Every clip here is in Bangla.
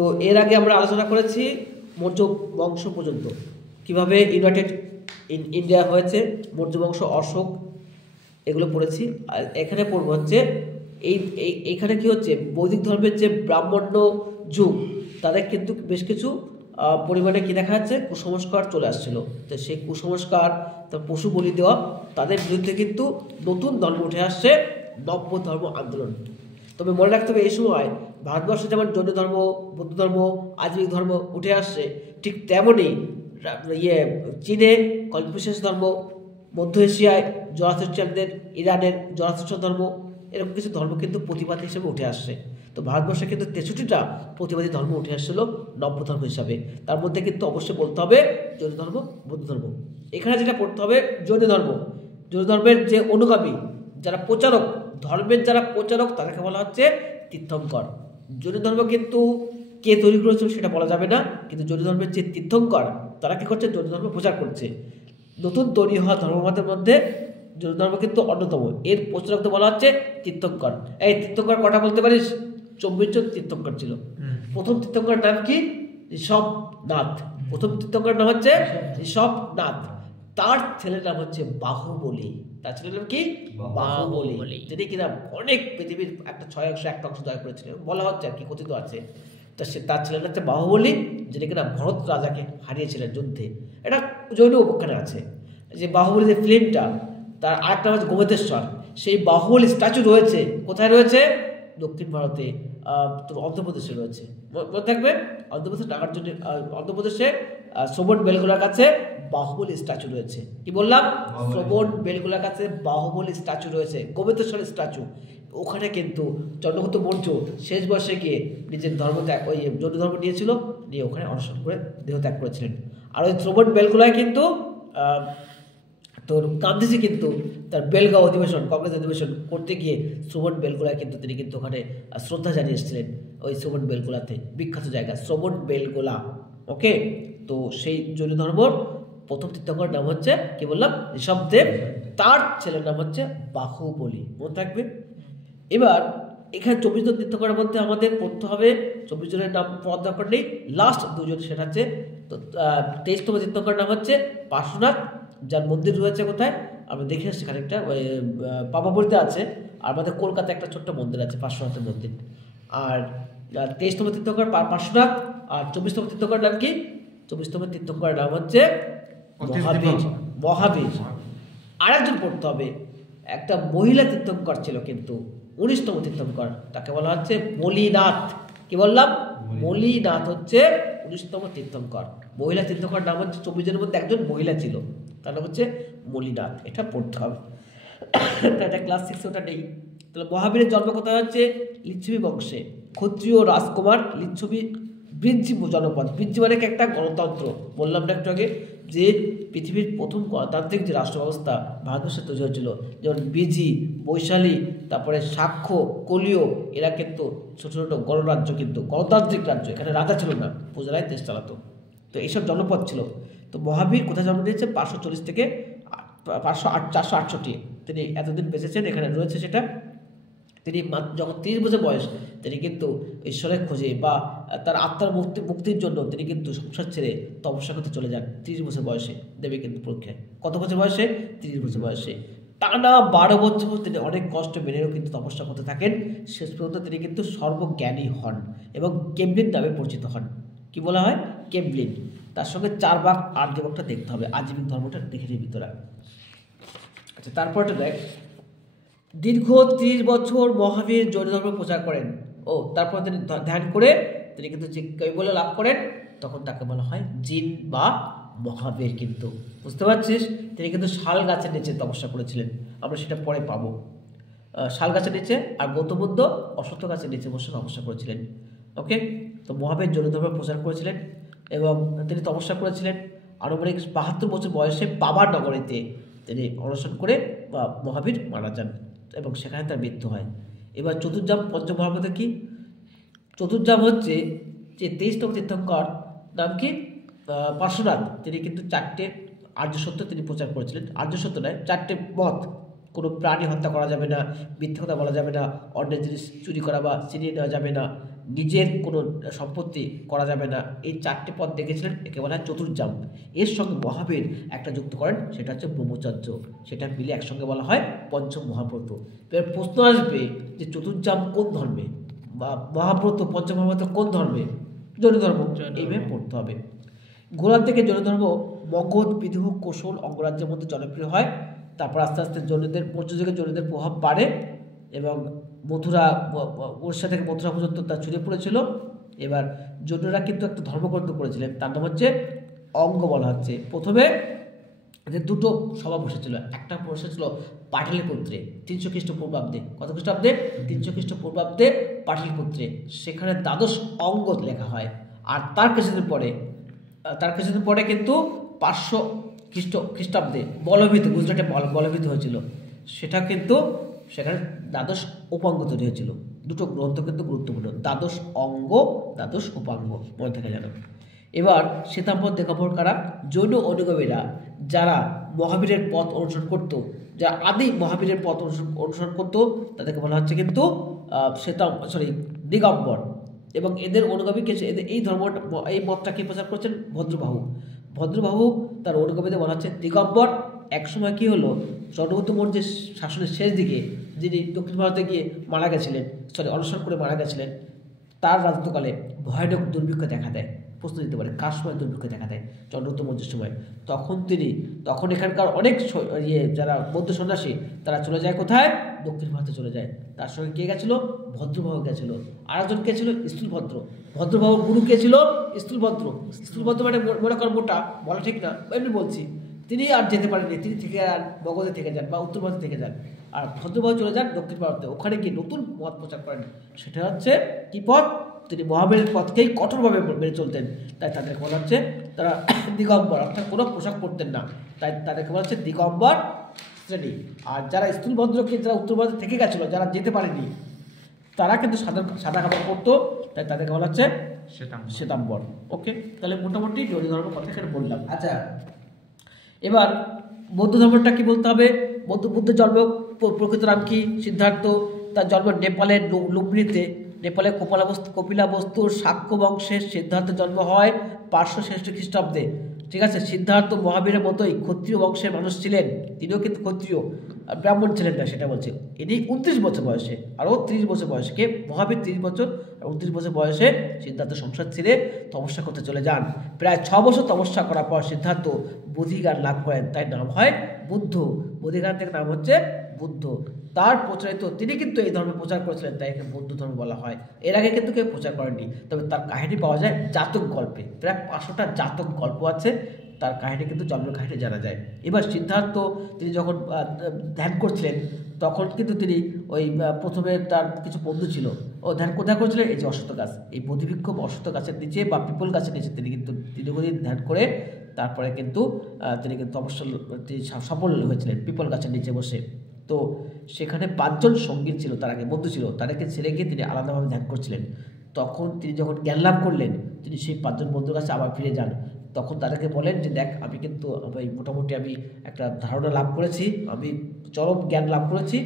তো এর আগে আমরা আলোচনা করেছি মৌর্য বংশ পর্যন্ত কিভাবে ইউনাইটেড ইন্ডিয়া হয়েছে, মৌর্য বংশ, অশোক, এগুলো পড়েছি। আর এখানে পড়বো হচ্ছে এইখানে কি হচ্ছে, বৈদিক ধর্মের যে ব্রাহ্মণ্য যুগ, তাদের কিন্তু বেশ কিছু পরিমাণে কি দেখা যাচ্ছে, কুসংস্কার চলে আসছিল। তো সেই কুসংস্কার, তার পশু বলি দেওয়া, তাদের বিরুদ্ধে কিন্তু নতুন ধর্ম উঠে আসছে, নব্য ধর্ম আন্দোলন। তবে মনে রাখতে হবে এই সময় ভারতবর্ষে যেমন জৈন ধর্ম, বৌদ্ধ ধর্ম, আজমিক ধর্ম উঠে আসছে, ঠিক তেমনই চীনে কনফুসিয়াস ধর্ম, মধ্য এশিয়ায় জরাথুস্ট্রিয়ানদের, ইরানের জরাথুস্ট্র ধর্ম, এরকম কিছু ধর্ম কিন্তু প্রতিবাদী হিসেবে উঠে আসছে। তো ভারতবর্ষে কিন্তু 63টা প্রতিবাদী ধর্ম উঠে আসছিল নব্য ধর্ম হিসাবে। তার মধ্যে কিন্তু অবশ্যই বলতে হবে জৈন ধর্ম, বৌদ্ধ ধর্ম। এখানে যেটা পড়তে হবে জৈন ধর্ম, জৈন ধর্মের যে অনুগামী, যারা প্রচারক, ধর্মের যারা প্রচারক, তাদেরকে বলা হচ্ছে তীর্থঙ্কর। জৈন ধর্ম কিন্তু কে তৈরি করেছিল সেটা বলা যাবে না, কিন্তু জৈন ধর্মের যে তীর্থঙ্কর, তারা কি করছে, জৈন ধর্ম প্রচার করছে। নতুন তৈরি হওয়া ধর্মমতের মধ্যে জৈন ধর্ম কিন্তু অন্যতম। এর প্রচারকদের বলা হচ্ছে তীর্থঙ্কর। এই তীর্থঙ্কর কটা বলতে পারিস? 24 জন তীর্থঙ্কর ছিল। প্রথম তীর্থঙ্কর নাম কি? ঋষভনাথ। প্রথম তীর্থঙ্কর নাম হচ্ছে ঋষভনাথ। তার ছেলের নাম হচ্ছে বাহুবলী। তার ছেলের নাম কি? বাহুবলী, যিনি কিনা অনেক পৃথিবীর একটা 601 জয় করেছিলেন বলা হচ্ছে আর কি, কথিত আছে। তো তার ছেলের হচ্ছে বাহুবলী, যিনি কিনা ভরত রাজাকে হারিয়েছিলেন যুদ্ধে। এটা জৈন উপাখ্যানে আছে যে বাহুবলী যে ফিল্মটা, তার আরেকটা হচ্ছে গোমতেশ্বর। সেই বাহুবলী স্ট্যাচু রয়েছে কোথায়? রয়েছে দক্ষিণ ভারতে, অন্ধ্রপ্রদেশে রয়েছে। মনে থাকবে, অন্ধ্রপ্রদেশ নাগার্জুন, অন্ধ্রপ্রদেশে শ্রবণ বেলগোলার কাছে বাহুবলী স্ট্যাচু রয়েছে। কি বললাম? শ্রবণ বেলগোলার কাছে বাহুবলী স্ট্যাচু রয়েছে, গোমতেশ্বরের স্ট্যাচু। ওখানে কিন্তু চন্দ্রগুপ্ত মৌর্য শেষ বয়সে গিয়ে নিজের ধর্ম ত্যাগ, ওই জৈন ধর্ম নিয়েছিল, নিয়ে ওখানে অনশন করে দেহ ত্যাগ করেছিলেন। আর ওই শ্রবণ বেলগোলায় কিন্তু তোর গান্ধীজি কিন্তু তার বেলগাঁও অধিবেশন, কংগ্রেস অধিবেশন করতে গিয়ে শ্রবণ বেলগোলায় কিন্তু তিনি কিন্তু ওখানে শ্রদ্ধা জানিয়ে এসেছিলেন। ওই শ্রবণ বেলগোলাতে বিখ্যাত জায়গা শ্রবণ বেলগোলা। ওকে, তো সেই জৈন ধর্মর প্রথম তীর্থঙ্কর নাম হচ্ছে কি বললাম? ঋষভদেব। তার ছেলের নাম হচ্ছে বাহুবলী। মনে থাকবে। এবার এখানে 24 জন তীর্থঙ্করের মধ্যে আমাদের পড়তে হবে, 24 জনের নাম পড়ার দরকার নেই, লাস্ট 2 জন, সেটা হচ্ছে 23তম তীর্থঙ্কর নাম হচ্ছে পার্শ্বনাথ, যার মন্দির রয়েছে কোথায় আমরা দেখে এসেছি খানিকটা, ওই পাপাপুরিতে আছে। আর আমাদের কলকাতায় একটা ছোট্ট মন্দির আছে, পার্শ্বনাথের মন্দির। আর 23তম তীর্থঙ্কর পার্শ্বনাথ। আর 24তম তীর্থঙ্কর নাম কি? 24তম তীর্থঙ্কর নাম হচ্ছে মহাবীর। আর একজন পড়তে হবে, একটা মহিলা তীর্থঙ্কর ছিল কিন্তু 19তম তীর্থঙ্কর, তাকে বলা হচ্ছে মলিনাথ। কি বললাম? মলিনাথ হচ্ছে 19তম তীর্থঙ্কর। মহিলা তীর্থঙ্কর নাম হচ্ছে 24 জনের মধ্যে একজন মহিলা ছিল, তার নাম হচ্ছে মলিনাথ। এটা পড়তে হবে, এটা ক্লাস 6 ওটা নেই। তাহলে মহাবীরের জন্ম কোথায় হচ্ছে? লিচ্ছবি বংশে, ক্ষত্রিয় রাজকুমার লিচ্ছবি, বৃজ্জি জনপদ। বৃজ্জি মানে একটা গণতন্ত্র, বললাম না একটু আগে যে পৃথিবীর প্রথম গণতান্ত্রিক যে রাষ্ট্র ব্যবস্থা ভারতবর্ষে তৈরি হয়েছিল, যেমন বিজি, বৈশালী, তারপরে সাক্ষ্য, কলীয়, এরা কিন্তু ছোটো ছোটো গণরাজ্য, কিন্তু গণতান্ত্রিক রাজ্য। এখানে রাজা ছিল না, প্রজারাই দেশ চালাতো। তো এইসব জনপদ ছিল। তো মহাবীর কোথায় জন্ম নিয়েছে? 540 থেকে 468। তিনি এতদিন বেঁচেছেন, এখানে রয়েছে সেটা। তিনি যখন 30 বছর বয়স, তিনি কিন্তু ঈশ্বরের খোঁজে বা তার আত্মার মুক্তির জন্য তিনি কিন্তু সংসার ছেড়ে তপস্যা করতে চলে যান 30 বছর বয়সে। দেবে কিন্তু পরীক্ষায় কত বছর বয়সে? 30 বছর বয়সে। টানা 12 বছর তিনি অনেক কষ্ট মেনেও কিন্তু তপস্যা করতে থাকেন। শেষ পর্যন্ত তিনি কিন্তু সর্বজ্ঞানী হন এবং কেমলিন নামে পরিচিত হন। কি বলা হয়? কেমলিন। তার সঙ্গে 4 ভাগ আর্য ভাগটা দেখতে হবে, আজীবন ধর্মটা দেখে নিয়ে ভিতরে। আচ্ছা, তারপরটা দেখ, দীর্ঘ 30 বছর মহাবীর জৈন ধর্ম প্রচার করেন। তারপর তিনি ধ্যান করে তিনি কিন্তু যে কৈবল্য লাভ করেন, তখন তাকে বলা হয় জিন বা মহাবীর। কিন্তু বুঝতে পারছিস, তিনি কিন্তু শাল গাছের নিচে তপস্যা করেছিলেন, আমরা সেটা পরে পাবো। শাল গাছের নিচে, আর গৌতম বুদ্ধ অশ্বত্থ গাছের নিচে বসে তপস্যা করেছিলেন। ওকে, তো মহাবীর জৈন ধর্ম প্রচার করেছিলেন এবং তিনি তপস্যা করেছিলেন। আনুমানিক 72 বছর বয়সে পাবার নগরীতে তিনি অনশন করে বা মহাবীর মারা যান এবং সেখানে তার মৃত্যু হয়। এবার চতুর্যাম পঞ্চম মহাপথে কি? চতুর্যাম হচ্ছে যে 23তম তীর্থঙ্কর, নাম কি? পার্শ্বনাথ। তিনি কিন্তু 4টে আর্য সত্য তিনি প্রচার করেছিলেন। আর্য সত্য নয়, 4টে মত। কোনো প্রাণী হত্যা করা যাবে না, মিথ্যা কথা বলা যাবে না, অন্যের জিনিস চুরি করা বা ছিনিয়ে নেওয়া যাবে না, নিজের কোনো সম্পত্তি করা যাবে না, এই 4টে পদ দেখেছিলেন, একে বলা হয় চতুর্জাম। এর সঙ্গে মহাবীর একটা যুক্ত করেন, সেটা হচ্ছে ব্রহ্মচর্য, সেটা মিলে একসঙ্গে বলা হয় পঞ্চম মহাব্রত। এবার প্রশ্ন আসবে যে চতুর্জাম কোন ধর্মে, বা মহাব্রত পঞ্চম মহাব্রত কোন ধর্মে? জৈন ধর্ম। এইভাবে পড়তে হবে। গোড়ার থেকে জৈন ধর্ম মগধ, বিদুহ, কোশল অঙ্গরাজ্যের মধ্যে জনপ্রিয় হয়। তারপর আস্তে আস্তে জৈনদের মধ্যযুগে জৈনদের প্রভাব বাড়ে এবং মথুরা, উড়িষ্যা থেকে মথুরা পর্যন্ত তা ছড়িয়ে পড়েছিল। এবার জৈনরা কিন্তু একটা ধর্মগ্রন্থ করেছিলেন, তার নাম হচ্ছে অঙ্গ বলা হচ্ছে। প্রথমে যে দুটো সভা বসেছিল, একটা বসেছিল পাটলিপুত্রে 300 খ্রিস্টপূর্বাব্দে। কত খ্রিস্টাব্দে? 300 খ্রিস্টপূর্বাব্দে পাটলিপুত্রে। সেখানে দ্বাদশ অঙ্গ লেখা হয়। আর তার কিছুদিন পরে কিন্তু 500 খ্রিস্টাব্দে বলভীত, গুজরাটে বলভীত হয়েছিল। সেটা কিন্তু সেখানে দ্বাদশ উপাঙ্গ তৈরি হয়েছিল। দুটো গ্রন্থ কিন্তু গুরুত্বপূর্ণ, দ্বাদশ অঙ্গ, দ্বাদশ উপাঙ্গ, মনে থাকে যেন। এবার শ্বেতাম্বর, দিগম্বর কারা? জৈন অনুগামীরা যারা মহাবীরের পথ অনুসরণ করত, যারা আদি মহাবীরের পথ অনুসরণ করত, তাদেরকে বলা হচ্ছে কিন্তু দিগম্বর। এবং এদের অনুগামী কে? এদের এই এই মতটাকে প্রচার করছেন ভদ্রবাহু। তার অনুগামীদের বলা হচ্ছে দিগম্বর। একসময় কি হলো, চন্দ্রগুপ্ত মৌর্যের শাসনের শেষ দিকে যিনি দক্ষিণ ভারতে গিয়ে অনশন করে মারা গেছিলেন, তার রাজত্বকালে ভয়ানক দুর্ভিক্ষ দেখা দেয়। প্রশ্ন দিতে পারে কার সময় দুর্ভিক্ষ দেখা দেয়? চন্দ্রগুপ্ত মৌর্যের সময়। তখন এখানকার অনেক যারা বৌদ্ধ সন্ন্যাসী, তারা চলে যায় কোথায়? দক্ষিণ ভারতে চলে যায়। তার সঙ্গে কে গেছিল? ভদ্রবাহু গেছিল। আরেকজন কে ছিল? স্থূলভদ্র। ভদ্রবাহুর গুরু কে ছিল? স্থূলভদ্র। স্থূলভদ্র মানে মনে কর মোটা, বলা ঠিক না, এমনি বলছি। তিনি আর যেতে পারেননি, তিনি থেকে যান মগধে থেকে যান বা উত্তর ভারতে থেকে যান। আর ভদ্রবাহু চলে যান দক্ষিণ ভারতে, ওখানে গিয়ে নতুন মত প্রচার করেন। সেটা হচ্ছে কি পথ? তিনি মহাবীরের পথকেই কঠোরভাবে মেনে চলতেন। তাই তাদেরকে বলা হচ্ছে তারা দিগম্বর, অর্থাৎ কোনো পোশাক পরতেন না। তাই তাদেরকে বলা হচ্ছে দিগম্বর শ্রেণী। আর যারা স্থূলভদ্রকে, যারা উত্তর ভারতে থেকে গেছিলো, যারা যেতে পারেনি, তারা কিন্তু সাদা কাপড় পরতো। তাই তাদেরকে বলা হচ্ছে শ্বেতাম্বর। ওকে, তাহলে মোটামুটি জৈন ধর্মের কথা এখানে বললাম। আচ্ছা, এবার বৌদ্ধ ধর্মটা কি বলতে হবে? বুদ্ধের জন্ম, প্রকৃত নাম কি? সিদ্ধার্থ। তার জন্ম নেপালের লুম্বিনীতে। নেপালের কপিলাবস্তুর শাক্য বংশের সিদ্ধার্থের জন্ম হয় 566 খ্রিস্টাব্দে। ঠিক আছে, সিদ্ধার্থ মহাবীরের মতোই ক্ষত্রিয় বংশের মানুষ ছিলেন। তিনিও কিন্তু ক্ষত্রিয়, ব্রাহ্মণ ছিলেন না, সেটা বলছে। ইনি 29 বছর বয়সে, আরও 30 বছর বয়সে, কে? মহাবীর 30 বছর আর 29 বছর বয়সে সিদ্ধার্থ সংসার ছেড়ে তপস্যা করতে চলে যান। প্রায় 6 বছর তপস্যা করার পর সিদ্ধার্থ বোধিজ্ঞান লাভ করেন, তাই নাম হয় বুদ্ধ। বোধিজ্ঞান থেকে নাম হচ্ছে বুদ্ধ। তার প্রচারিত, তিনি কিন্তু এই ধর্মে প্রচার করেছিলেন, তাই একে বৌদ্ধ ধর্ম বলা হয়। এর আগে কিন্তু কেউ প্রচার করেনি। তবে তার কাহিনী পাওয়া যায় জাতক গল্পে, প্রায় 500টা জাতক গল্প আছে, তার কাহিনী কিন্তু জন্মের কাহিনী জানা যায়। এবার সিদ্ধার্থ তিনি যখন ধ্যান করছিলেন, তখন কিন্তু তিনি ওই প্রথমে তার কিছু বন্ধু ছিল, ও ধ্যান কোথায় করছিলেন? এই যে অশ্বত্থ গাছ, এই বোধিবৃক্ষ অশ্বত্থ গাছের নিচে বা পিপল গাছের নিচে তিনি কিন্তু দীর্ঘদিন ধ্যান করে তারপরে কিন্তু তিনি কিন্তু অবশ্য সফল হয়েছিলেন পিপল গাছের নিচে বসে। তো সেখানে 5 জন সঙ্গী ছিল, তার আগে বন্ধু ছিল, তাদেরকে ছেড়ে গিয়ে তিনি আলাদাভাবে ধ্যান করছিলেন। তখন তিনি যখন জ্ঞান লাভ করলেন, তিনি সেই 5 জন বন্ধুর কাছে আবার ফিরে যান। তখন তাদেরকে বলেন যে দেখ, আমি কিন্তু মোটামুটি আমি একটা ধারণা লাভ করেছি, আমি চরম জ্ঞান লাভ করেছি,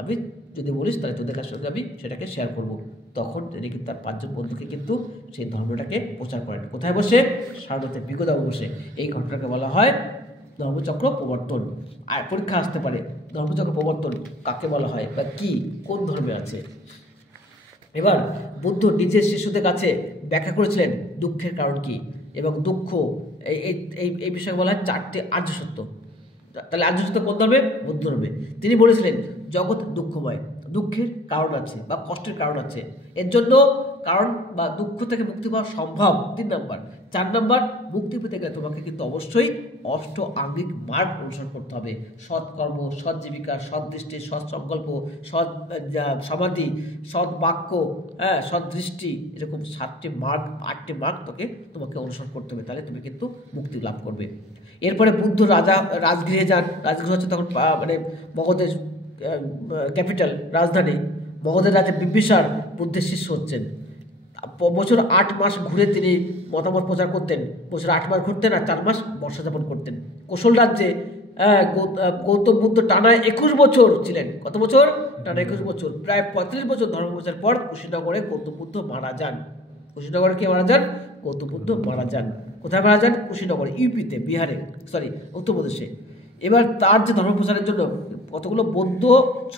আমি যদি বলিস তাহলে তোদের সঙ্গে আমি সেটাকে শেয়ার করব। তখন তিনি কিন্তু তার 5 জন বন্ধুকে কিন্তু সেই ধর্মটাকে প্রচার করেন। কোথায় বসে? সারনাথে বিগদাও বসে। এই ঘটনাকে বলা হয় ধর্মচক্র প্রবর্তন। আর পরীক্ষা আসতে পারে, ধর্মচক্র প্রবর্তন কাকে বলা হয় বা কি, কোন ধর্মে আছে। এবার বুদ্ধ নিজের শিশুদের কাছে ব্যাখ্যা করেছিলেন দুঃখের কারণ কি এবং দুঃখ, এই বিষয়ে বলা হয় 4টে আর্য সত্য। তাহলে আর্য সত্য কোন ধর্মে? বুদ্ধ ধর্মে। তিনি বলেছিলেন জগৎ দুঃখময়, দুঃখের কারণ আছে বা কষ্টের কারণ আছে, এর জন্য কারণ বা দুঃখ থেকে মুক্তি পাওয়া সম্ভব। 3 নম্বর। 4 নম্বর, মুক্তি পেতে গেলে তোমাকে কিন্তু অবশ্যই অষ্ট আঙ্গিক মার্গ অনুসরণ করতে হবে। সৎ কর্ম, সৎ জীবিকা, সৎ দৃষ্টি, সৎ সংকল্প, সৎ সমাধি, সৎ বাক্য, সৎ দৃষ্টি, এরকম 7টি মার্গ 8টি মার্গ তোমাকে অনুসরণ করতে হবে, তাহলে তুমি কিন্তু মুক্তি লাভ করবে। এরপরে বুদ্ধ রাজগৃহে যান। রাজগৃহ হচ্ছে তখন মানে মগধের ক্যাপিটাল, রাজধানী। মগধের রাজা বিম্বিসার বুদ্ধের শিষ্য হচ্ছেন। বছর 8 মাস ঘুরে তিনি মতামত প্রচার করতেন। বছর 8 মাস ঘুরতেন আর 4 মাস বর্ষা যাপন করতেন। কোশল রাজ্যে গৌতম বুদ্ধ টানা 21 বছর ছিলেন। কত বছর? টানা 21 বছর। প্রায় 35 বছর ধর্ম প্রচার পর কুশীনগরে গৌতম বুদ্ধ মারা যান। কুশীনগরে কে মারা যান? গৌতম বুদ্ধ মারা যান। কোথায় মারা যান? কুশীনগরে, ইউপিতে, বিহারে, সরি উত্তরপ্রদেশে। এবার তার যে ধর্ম প্রচারের জন্য কতগুলো বৌদ্ধ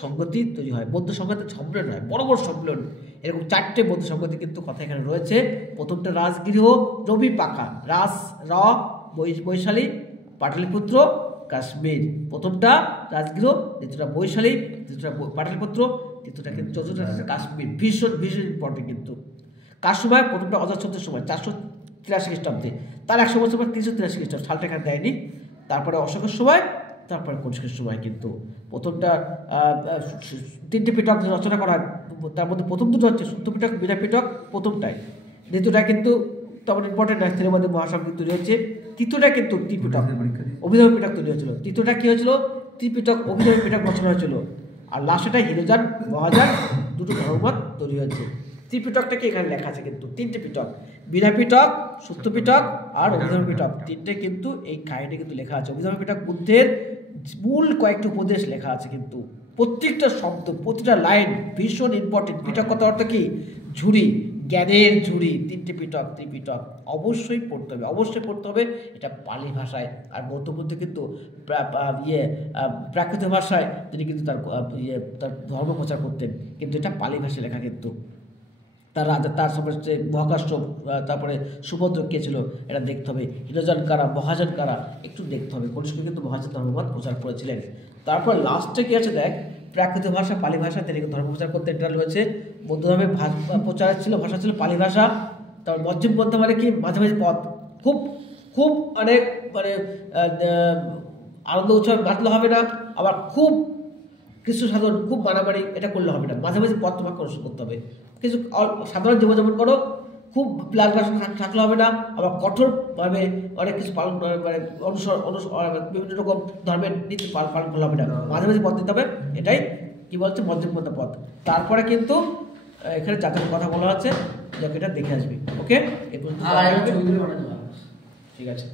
সংগতি তৈরি হয়, বৌদ্ধ সংগতি সম্মেলন হয়, বড় বড় সম্মেলন। এরকম 4টে বৌদ্ধ সংগতি কিন্তু কথা এখানে রয়েছে। প্রথমটা রাজগৃহ রবি পাকা, বৈশালী, পাটলিপুত্র, কাশ্মীর। প্রথমটা রাজগৃহ, দ্বিতীয়টা বৈশালী, তৃতীয়টা পাটলিপুত্র, তৃতীয়টা কিন্তু চতুর্থটা কাশ্মীর। ভীষণ ভীষণ ইম্পর্টেন্ট কিন্তু। কার সময়? প্রথমটা অজাতশত্রুর সময় 483 খ্রিস্টাব্দে। তার 100 বছর পর 383 খ্রিস্টাব্দ, সালটা এখানে দেয়নি। তারপরে অশোকের সময়, তারপরে কনিষ্কের সময় কিন্তু। প্রথমটা 3টে পিটক রচনা করা হয়, তার মধ্যে প্রথম দুটো হচ্ছে সূত্র পিটক, বিনা পিটক, প্রথমটাই। দ্বিতীয়টা কিন্তু তেমন ইম্পর্টেন্ট নয়, স্থানীয় মধ্যে মহাসংগীত তৈরি হচ্ছে। তৃতীয়টা কিন্তু ত্রিপিটক, অভিধর্মী পিটক তৈরি হয়েছিল। তৃতীয়টা কি হয়েছিল? ত্রিপিটক, অভিধর্মী পিটক রচনা হয়েছিল। আর লাস্টটা হীনযান, মহাযান, দুটো ধর্মমত তৈরি হয়েছে। ত্রিপিটকটাকে এখানে লেখা আছে কিন্তু, 3টে পিটক, বিনা পিটক, সূত্র পিটক আর অভিধর্মী পিটক, 3টে কিন্তু এই কাহিনী কিন্তু লেখা আছে। অভিধর্মী পিটক বুদ্ধের মূল কয়েকটি উপদেশ লেখা আছে কিন্তু। প্রত্যেকটা শব্দ, প্রতিটা লাইন ভীষণ ইম্পর্টেন্ট। পিটক কথা অর্থ কি? ঝুড়ি, জ্ঞানের ঝুড়ি। 3টে পিটক, ত্রিপিটক অবশ্যই পড়তে হবে, অবশ্যই পড়তে হবে। এটা পালি ভাষায়। আর গৌতম বুদ্ধ কিন্তু প্রাকৃত ভাষায় তিনি কিন্তু তার ধর্ম প্রচার করতেন, কিন্তু এটা পালি ভাষায় লেখা কিন্তু। তার সমাজে মহাকাশ্য, তারপরে সুভদ্র কে ছিল এটা দেখতে হবে। হীনযান কারা, মহাযান কারা একটু দেখতে হবে। কনিষ্ক কিন্তু মহাযান ধর্মমত প্রচার করেছিলেন। তারপর লাস্টে কি আছে দেখ, প্রাকৃত ভাষা, পালি ভাষা তিনি ধর্ম প্রচার করতে। এটা রয়েছে বৌদ্ধ ধর্মে প্রচার ছিল, ভাষা ছিল পালি ভাষা। তারপর মধ্যম পন্থা মানে কি? মাঝামাঝি পথ। খুব খুব অনেক মানে আনন্দ উৎসব মাতলে হবে না, আবার খুব কৃষ্ণ সাধন খুব মারামারি এটা করলে হবে না। মাঝামাঝি পথ তোমাকে অনুসরণ করতে হবে। কিছু সাধারণ জীবনযাপন করো, খুব প্লাস থাকলে হবে না, আবার কঠোরভাবে অনেক কিছু পালন মানে বিভিন্ন রকম ধর্মের নীতি পালন করলে হবে না। মাঝামাঝি পথ দিতে হবে। এটাই কি বলছে? মধ্যমপন্থা পথ। তারপরে কিন্তু এখানে জাতকের কথা বলা আছে, যাকে এটা দেখে আসবি। ওকে, ঠিক আছে।